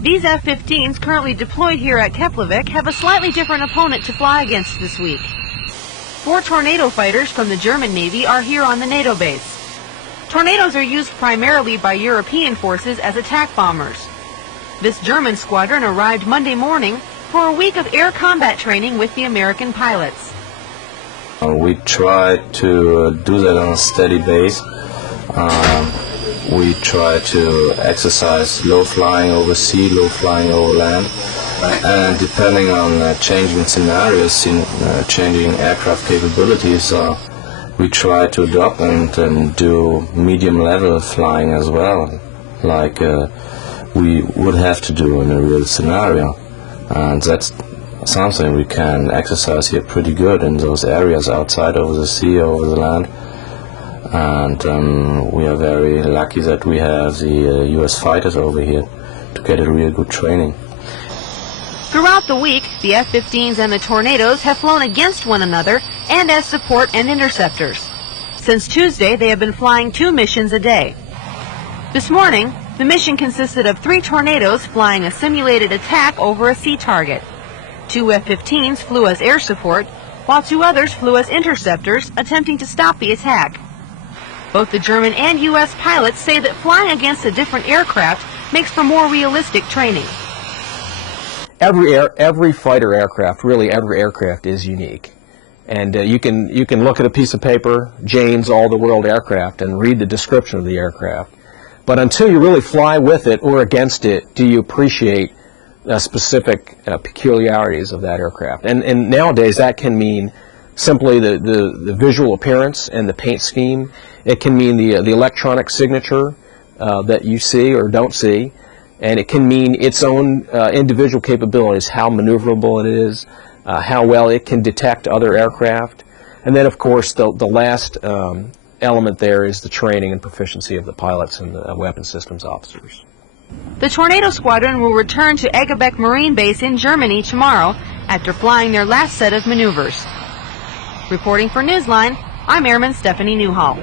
These F-15s currently deployed here at Keflavik have a slightly different opponent to fly against this week. 4 Tornado fighters from the German Navy are here on the NATO base. Tornadoes are used primarily by European forces as attack bombers. This German squadron arrived Monday morning for a week of air combat training with the American pilots. We try to do that on a steady base. We try to exercise low flying over sea, low flying over land, and depending on changing scenarios, changing aircraft capabilities, we try to adopt and do medium level flying as well, like we would have to do in a real scenario. And that's something we can exercise here pretty good in those areas outside over the sea, over the land. And we are very lucky that we have the US fighters over here to get a real good training. Throughout the week, the F-15s and the Tornadoes have flown against one another and as support and interceptors. Since Tuesday, they have been flying 2 missions a day. This morning, the mission consisted of 3 Tornadoes flying a simulated attack over a sea target. 2 F-15s flew as air support, while 2 others flew as interceptors, attempting to stop the attack. Both the German and U.S. pilots say that flying against a different aircraft makes for more realistic training. Every fighter aircraft, really every aircraft, is unique. And you can look at a piece of paper, Jane's All the World Aircraft, and read the description of the aircraft. But until you really fly with it or against it, do you appreciate specific peculiarities of that aircraft. And nowadays that can mean simply the visual appearance and the paint scheme. It can mean the electronic signature that you see or don't see. And it can mean its own individual capabilities, how maneuverable it is, how well it can detect other aircraft. And then, of course, the last element there is the training and proficiency of the pilots and the weapons systems officers. The Tornado Squadron will return to Keflavik Marine Base in Germany tomorrow after flying their last set of maneuvers. Reporting for Newsline, I'm Airman Stephanie Newhall.